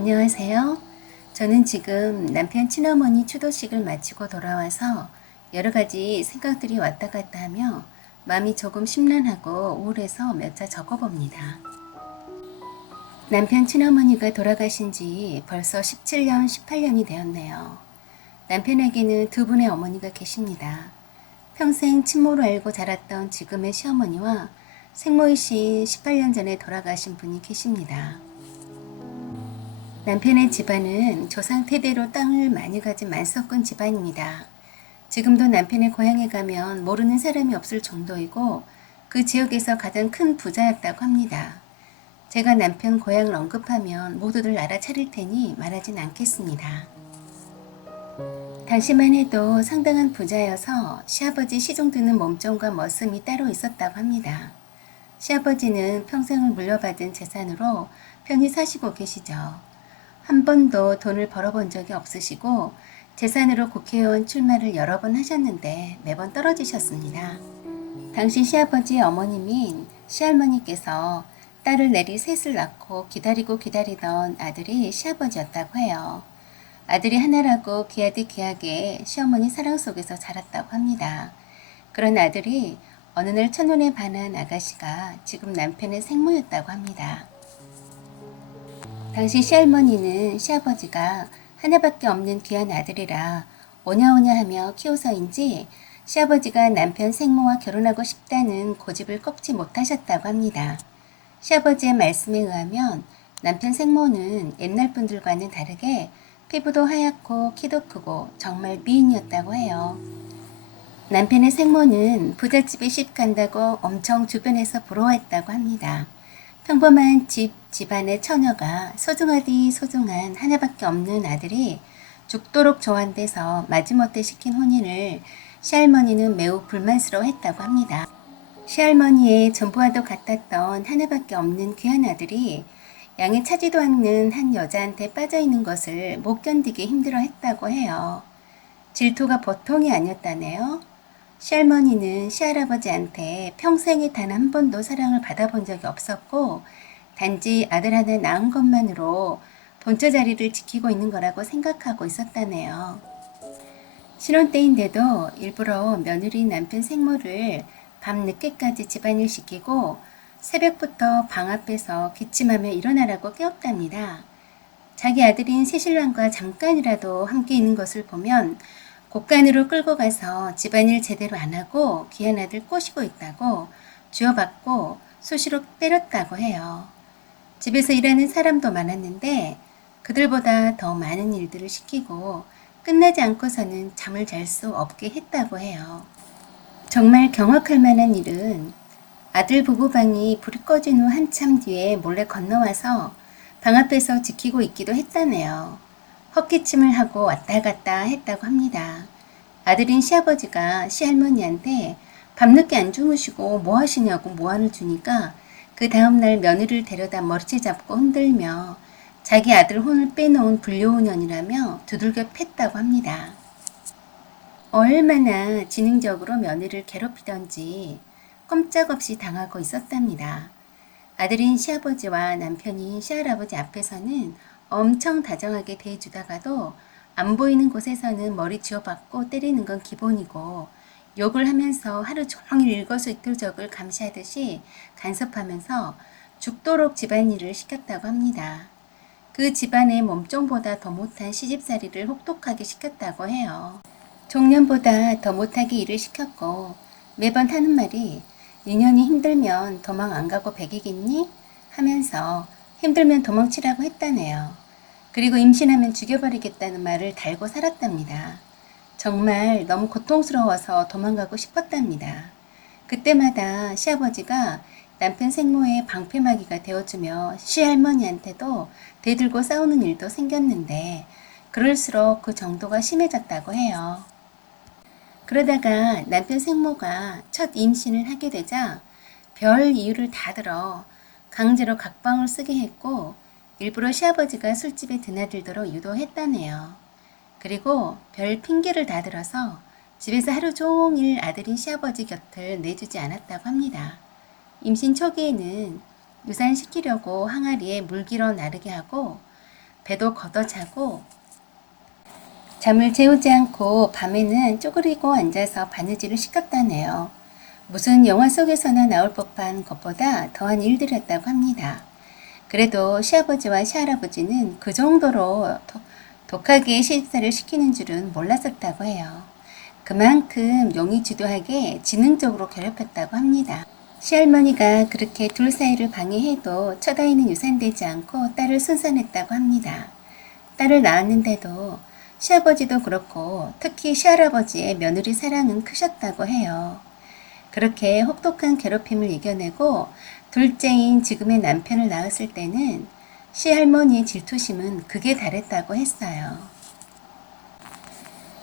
안녕하세요. 저는 지금 남편 친어머니 추도식을 마치고 돌아와서 여러 가지 생각들이 왔다 갔다 하며 마음이 조금 심란하고 우울해서 몇 자 적어봅니다. 남편 친어머니가 돌아가신 지 벌써 17년, 18년이 되었네요. 남편에게는 두 분의 어머니가 계십니다. 평생 친모로 알고 자랐던 지금의 시어머니와 생모이신 18년 전에 돌아가신 분이 계십니다. 남편의 집안은 조상 태대로 땅을 많이 가진 만석군 집안입니다. 지금도 남편의 고향에 가면 모르는 사람이 없을 정도이고 그 지역에서 가장 큰 부자였다고 합니다. 제가 남편 고향을 언급하면 모두들 알아차릴 테니 말하진 않겠습니다. 당시만 해도 상당한 부자여서 시아버지 시중 드는 몸종과 머슴이 따로 있었다고 합니다. 시아버지는 평생을 물려받은 재산으로 편히 사시고 계시죠. 한 번도 돈을 벌어본 적이 없으시고 재산으로 국회의원 출마를 여러 번 하셨는데 매번 떨어지셨습니다. 당시 시아버지의 어머님인 시할머니께서 딸을 내리 셋을 낳고 기다리고 기다리던 아들이 시아버지였다고 해요. 아들이 하나라고 귀하디 귀하게 시어머니 사랑 속에서 자랐다고 합니다. 그런 아들이 어느 날 첫눈에 반한 아가씨가 지금 남편의 생모였다고 합니다. 당시 시할머니는 시아버지가 하나밖에 없는 귀한 아들이라 오냐오냐 하며 키워서인지 시아버지가 남편 생모와 결혼하고 싶다는 고집을 꺾지 못하셨다고 합니다. 시아버지의 말씀에 의하면 남편 생모는 옛날 분들과는 다르게 피부도 하얗고 키도 크고 정말 미인이었다고 해요. 남편의 생모는 부잣집에 시집 간다고 엄청 주변에서 부러워했다고 합니다. 평범한 집안의 처녀가 소중하디 소중한 하나밖에 없는 아들이 죽도록 좋아한대서 마지못해 시킨 혼인을 시할머니는 매우 불만스러워했다고 합니다. 시할머니의 전부와도 같았던 하나밖에 없는 귀한 아들이 양에 차지도 않는 한 여자한테 빠져있는 것을 못 견디게 힘들어했다고 해요. 질투가 보통이 아니었다네요. 시할머니는 시할아버지한테 평생에 단 한 번도 사랑을 받아본 적이 없었고 단지 아들 하나 낳은 것만으로 본처 자리를 지키고 있는 거라고 생각하고 있었다네요. 신혼 때인데도 일부러 며느리 남편 생모를 밤 늦게까지 집안일 시키고 새벽부터 방 앞에서 기침하며 일어나라고 깨웠답니다. 자기 아들인 새신랑과 잠깐이라도 함께 있는 것을 보면 곳간으로 끌고 가서 집안일 제대로 안 하고 귀한 아들 꼬시고 있다고 쥐어받고 수시로 때렸다고 해요. 집에서 일하는 사람도 많았는데 그들보다 더 많은 일들을 시키고 끝나지 않고서는 잠을 잘 수 없게 했다고 해요. 정말 경악할 만한 일은 아들 부부방이 불이 꺼진 후 한참 뒤에 몰래 건너와서 방 앞에서 지키고 있기도 했다네요. 헛기침을 하고 왔다 갔다 했다고 합니다. 아들인 시아버지가 시할머니한테 밤늦게 안 주무시고 뭐 하시냐고 모안을 주니까 그 다음날 며느리를 데려다 머리채 잡고 흔들며 자기 아들 혼을 빼놓은 불효운년이라며 두들겨 팼다고 합니다. 얼마나 지능적으로 며느리를 괴롭히던지 꼼짝없이 당하고 있었답니다. 아들인 시아버지와 남편인 시할아버지 앞에서는 엄청 다정하게 대해주다가도 안 보이는 곳에서는 머리 쥐어박고 때리는 건 기본이고 욕을 하면서 하루 종일 일거수일투족을 감시하듯이 간섭하면서 죽도록 집안일을 시켰다고 합니다. 그 집안의 몸종보다 더 못한 시집살이를 혹독하게 시켰다고 해요. 종년보다 더 못하게 일을 시켰고 매번 하는 말이 인연이 힘들면 도망 안 가고 배기겠니? 하면서 힘들면 도망치라고 했다네요. 그리고 임신하면 죽여버리겠다는 말을 달고 살았답니다. 정말 너무 고통스러워서 도망가고 싶었답니다. 그때마다 시아버지가 남편 생모의 방패막이가 되어주며 시할머니한테도 대들고 싸우는 일도 생겼는데 그럴수록 그 정도가 심해졌다고 해요. 그러다가 남편 생모가 첫 임신을 하게 되자 별 이유를 다 들어 강제로 각방을 쓰게 했고 일부러 시아버지가 술집에 드나들도록 유도했다네요. 그리고 별 핑계를 다 들어서 집에서 하루 종일 아들인 시아버지 곁을 내주지 않았다고 합니다. 임신 초기에는 유산시키려고 항아리에 물 길어 나르게 하고 배도 걷어차고 잠을 재우지 않고 밤에는 쪼그리고 앉아서 바느질을 시켰다네요. 무슨 영화 속에서나 나올 법한 것보다 더한 일들이었다고 합니다. 그래도 시아버지와 시할아버지는 그 정도로 독하게 시집살이를 시키는 줄은 몰랐었다고 해요. 그만큼 용의주도하게 지능적으로 괴롭혔다고 합니다. 시할머니가 그렇게 둘 사이를 방해해도 첫아이는 유산되지 않고 딸을 순산했다고 합니다. 딸을 낳았는데도 시아버지도 그렇고 특히 시할아버지의 며느리 사랑은 크셨다고 해요. 그렇게 혹독한 괴롭힘을 이겨내고 둘째인 지금의 남편을 낳았을 때는 시할머니의 질투심은 극에 달했다고 했어요.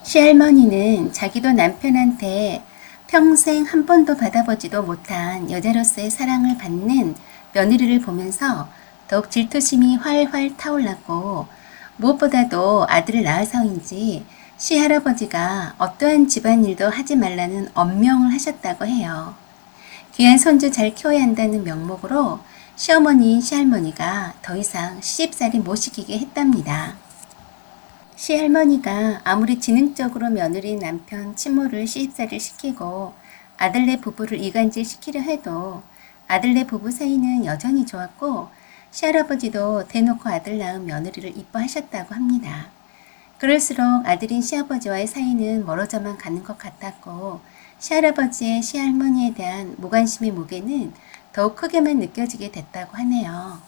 시할머니는 자기도 남편한테 평생 한 번도 받아보지도 못한 여자로서의 사랑을 받는 며느리를 보면서 더욱 질투심이 활활 타올랐고 무엇보다도 아들을 낳아서인지 시할아버지가 어떠한 집안일도 하지 말라는 엄명을 하셨다고 해요. 귀한 손주 잘 키워야 한다는 명목으로 시어머니인 시할머니가 더 이상 시집살이 못 시키게 했답니다. 시할머니가 아무리 지능적으로 며느리 남편 친모를 시집살이를 시키고 아들네 부부를 이간질 시키려 해도 아들네 부부 사이는 여전히 좋았고 시할아버지도 대놓고 아들 낳은 며느리를 이뻐하셨다고 합니다. 그럴수록 아들인 시아버지와의 사이는 멀어져만 가는 것 같았고 시할아버지의 시할머니에 대한 무관심의 무게는 더욱 크게만 느껴지게 됐다고 하네요.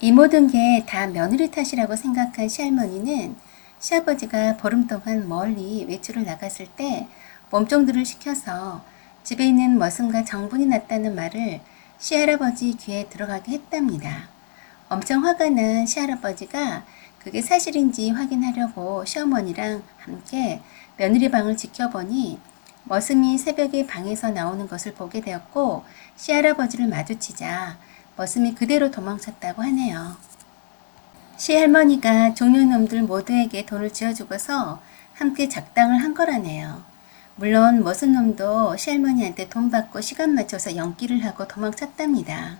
이 모든 게 다 며느리 탓이라고 생각한 시할머니는 시아버지가 보름 동안 멀리 외출을 나갔을 때 몸종들을 시켜서 집에 있는 머슴과 정분이 났다는 말을 시할아버지 귀에 들어가게 했답니다. 엄청 화가 난 시할아버지가 그게 사실인지 확인하려고 시어머니랑 함께 며느리 방을 지켜보니 머슴이 새벽에 방에서 나오는 것을 보게 되었고 시할아버지를 마주치자 머슴이 그대로 도망쳤다고 하네요. 시할머니가 종려놈들 모두에게 돈을 쥐어주고서 함께 작당을 한 거라네요. 물론 머슴놈도 시할머니한테 돈 받고 시간 맞춰서 연기를 하고 도망쳤답니다.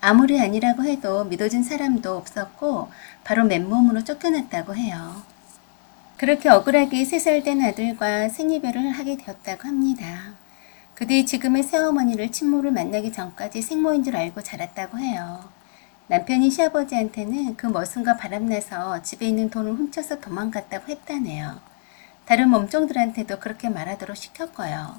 아무리 아니라고 해도 믿어준 사람도 없었고 바로 맨몸으로 쫓겨났다고 해요. 그렇게 억울하게 3살 된 아들과 생이별을 하게 되었다고 합니다. 그 뒤 지금의 새어머니를 친모를 만나기 전까지 생모인 줄 알고 자랐다고 해요. 남편이 시아버지한테는 그 머슴과 바람나서 집에 있는 돈을 훔쳐서 도망갔다고 했다네요. 다른 몸종들한테도 그렇게 말하도록 시켰고요.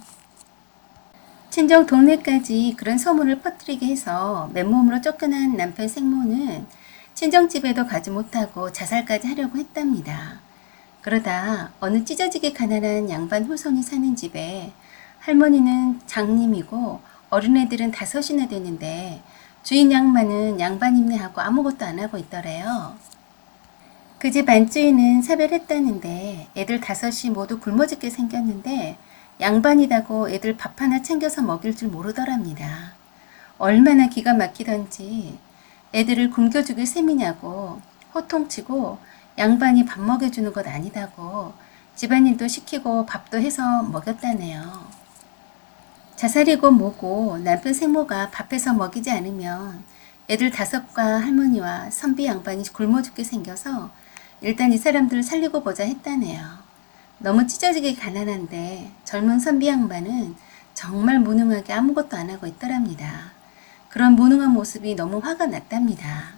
친정 동네까지 그런 소문을 퍼뜨리게 해서 맨몸으로 쫓겨난 남편 생모는 친정집에도 가지 못하고 자살까지 하려고 했답니다. 그러다 어느 찢어지게 가난한 양반 후손이 사는 집에 할머니는 장님이고 어린애들은 5이나 되는데 주인 양반은 양반임내하고 아무것도 안 하고 있더래요. 그 집 안주인은 사별했다는데 애들 5이 모두 굶어 죽게 생겼는데 양반이라고 애들 밥 하나 챙겨서 먹일 줄 모르더랍니다. 얼마나 기가 막히던지 애들을 굶겨 죽일 셈이냐고 호통치고 양반이 밥 먹여주는 것 아니다고 집안일도 시키고 밥도 해서 먹였다네요. 자살이고 뭐고 남편 생모가 밥해서 먹이지 않으면 애들 5과 할머니와 선비 양반이 굶어 죽게 생겨서 일단 이 사람들을 살리고 보자 했다네요. 너무 찢어지게 가난한데 젊은 선비 양반은 정말 무능하게 아무것도 안 하고 있더랍니다. 그런 무능한 모습이 너무 화가 났답니다.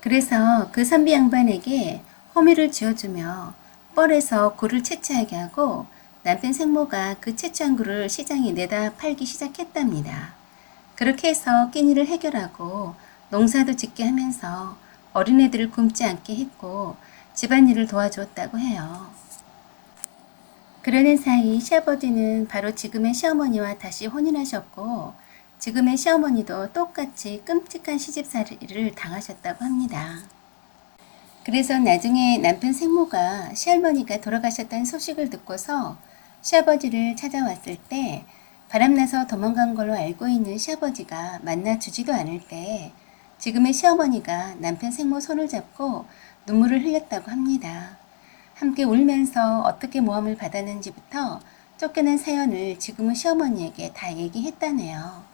그래서 그 선비 양반에게 호미를 쥐어주며 뻘에서 굴을 채취하게 하고 남편 생모가 그 채취한 굴을 시장에 내다 팔기 시작했답니다. 그렇게 해서 끼니를 해결하고 농사도 짓게 하면서 어린애들을 굶지 않게 했고 집안일을 도와주었다고 해요. 그러는 사이 시아버지는 바로 지금의 시어머니와 다시 혼인하셨고 지금의 시어머니도 똑같이 끔찍한 시집살이를 당하셨다고 합니다. 그래서 나중에 남편 생모가 시할머니가 돌아가셨다는 소식을 듣고서 시아버지를 찾아왔을 때 바람나서 도망간 걸로 알고 있는 시아버지가 만나주지도 않을 때 지금의 시어머니가 남편 생모 손을 잡고 눈물을 흘렸다고 합니다. 함께 울면서 어떻게 모함을 받았는지부터 쫓겨난 사연을 지금의 시어머니에게 다 얘기했다네요.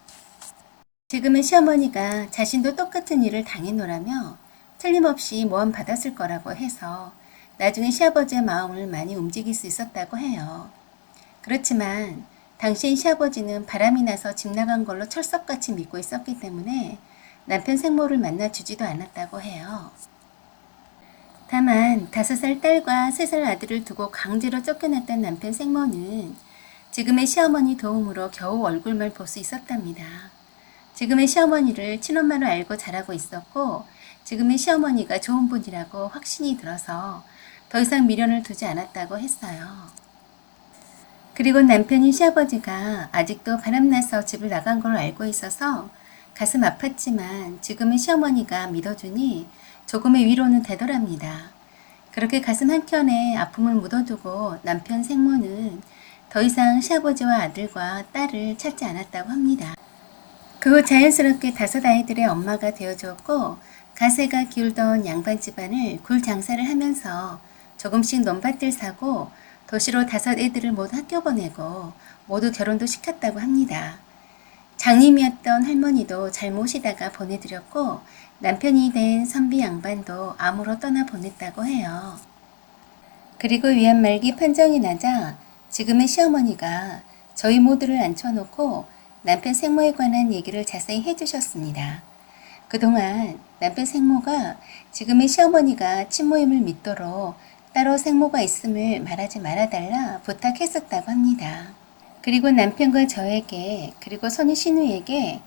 지금의 시어머니가 자신도 똑같은 일을 당해노라며 틀림없이 모함 받았을 거라고 해서 나중에 시아버지의 마음을 많이 움직일 수 있었다고 해요. 그렇지만 당시 시아버지는 바람이 나서 집 나간 걸로 철석같이 믿고 있었기 때문에 남편 생모를 만나주지도 않았다고 해요. 다만 5살 딸과 3살 아들을 두고 강제로 쫓겨났던 남편 생모는 지금의 시어머니 도움으로 겨우 얼굴만 볼 수 있었답니다. 지금의 시어머니를 친엄마로 알고 자라고 있었고 지금의 시어머니가 좋은 분이라고 확신이 들어서 더 이상 미련을 두지 않았다고 했어요. 그리고 남편인 시아버지가 아직도 바람나서 집을 나간 걸 알고 있어서 가슴 아팠지만 지금의 시어머니가 믿어주니 조금의 위로는 되더랍니다. 그렇게 가슴 한켠에 아픔을 묻어두고 남편 생모는 더 이상 시아버지와 아들과 딸을 찾지 않았다고 합니다. 그 후 자연스럽게 5 아이들의 엄마가 되어주었고 가세가 기울던 양반 집안을 굴 장사를 하면서 조금씩 논밭들 사고 도시로 5 애들을 모두 학교 보내고 모두 결혼도 시켰다고 합니다. 장님이었던 할머니도 잘 모시다가 보내드렸고 남편이 된 선비 양반도 암으로 떠나 보냈다고 해요. 그리고 위안 말기 판정이 나자 지금의 시어머니가 저희 모두를 앉혀놓고 남편 생모에 관한 얘기를 자세히 해주셨습니다. 그동안 남편 생모가 지금의 시어머니가 친모임을 믿도록 따로 생모가 있음을 말하지 말아달라 부탁했었다고 합니다. 그리고 남편과 저에게 그리고 손이 신우에게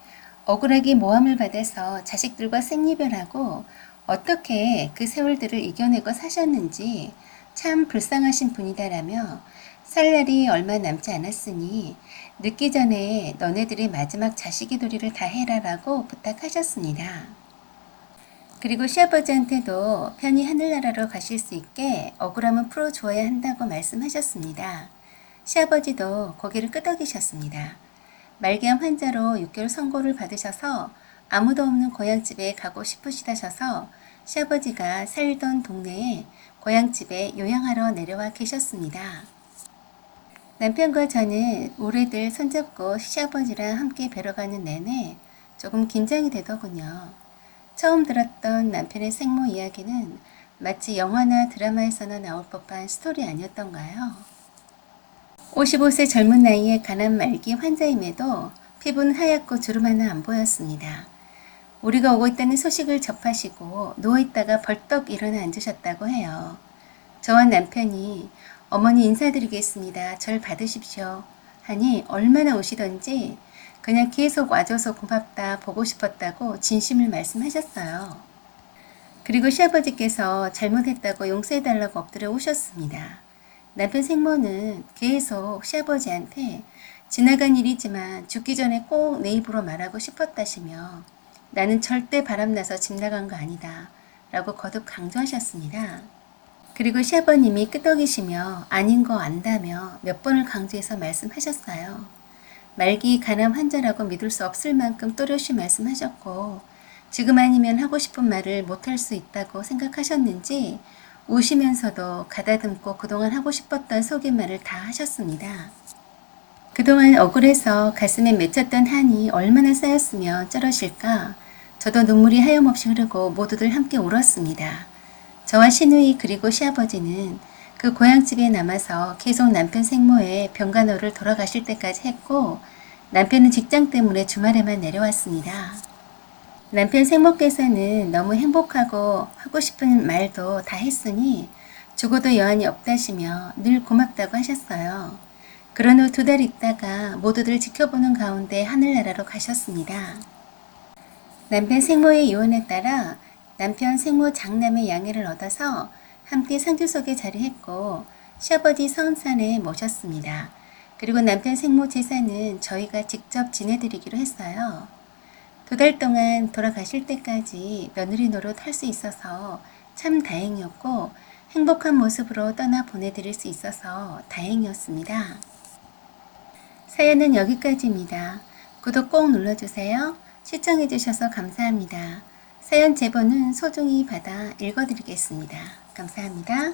억울하게 모함을 받아서 자식들과 생이별하고 어떻게 그 세월들을 이겨내고 사셨는지 참 불쌍하신 분이다라며 살 날이 얼마 남지 않았으니 늦기 전에 너네들이 마지막 자식의 도리를 다 해라라고 부탁하셨습니다. 그리고 시아버지한테도 편히 하늘나라로 가실 수 있게 억울함을 풀어주어야 한다고 말씀하셨습니다. 시아버지도 고개를 끄덕이셨습니다. 말기암 환자로 6개월 선고를 받으셔서 아무도 없는 고향집에 가고 싶으시다셔서 시아버지가 살던 동네에 고향집에 요양하러 내려와 계셨습니다. 남편과 저는 우리들 손잡고 시아버지랑 함께 뵈러 가는 내내 조금 긴장이 되더군요. 처음 들었던 남편의 생모 이야기는 마치 영화나 드라마에서나 나올 법한 스토리 아니었던가요? 55세 젊은 나이에 가난 말기 환자임에도 피부는 하얗고 주름 하나 안 보였습니다. 우리가 오고 있다는 소식을 접하시고 누워있다가 벌떡 일어나 앉으셨다고 해요. 저와 남편이 어머니 인사드리겠습니다. 절 받으십시오. 하니 얼마나 우시던지 그냥 계속 와줘서 고맙다 보고 싶었다고 진심을 말씀하셨어요. 그리고 시아버지께서 잘못했다고 용서해달라고 엎드려 오셨습니다. 남편 생모는 계속 시아버지한테 지나간 일이지만 죽기 전에 꼭 내 입으로 말하고 싶었다시며 나는 절대 바람나서 집 나간 거 아니다 라고 거듭 강조하셨습니다. 그리고 시아버님이 끄덕이시며 아닌 거 안다며 몇 번을 강조해서 말씀하셨어요. 말기 간암 환자라고 믿을 수 없을 만큼 또렷이 말씀하셨고 지금 아니면 하고 싶은 말을 못할 수 있다고 생각하셨는지 우시면서도 가다듬고 그동안 하고 싶었던 속임말을 다 하셨습니다. 그동안 억울해서 가슴에 맺혔던 한이 얼마나 쌓였으면 쩔어질까 저도 눈물이 하염없이 흐르고 모두들 함께 울었습니다. 저와 시누이 그리고 시아버지는 그 고향집에 남아서 계속 남편 생모에 병간호를 돌아가실 때까지 했고 남편은 직장 때문에 주말에만 내려왔습니다. 남편 생모께서는 너무 행복하고 하고 싶은 말도 다 했으니 죽어도 여한이 없다시며 늘 고맙다고 하셨어요. 그런 후 2달 있다가 모두들 지켜보는 가운데 하늘나라로 가셨습니다. 남편 생모의 유언에 따라 남편 생모 장남의 양해를 얻어서 함께 상주석에 자리했고 시아버지 성산에 모셨습니다. 그리고 남편 생모 제사는 저희가 직접 지내드리기로 했어요. 2달 동안 돌아가실 때까지 며느리 노릇 할 수 있어서 참 다행이었고 행복한 모습으로 떠나 보내드릴 수 있어서 다행이었습니다. 사연은 여기까지입니다. 구독 꼭 눌러주세요. 시청해주셔서 감사합니다. 사연 제보는 소중히 받아 읽어드리겠습니다. 감사합니다.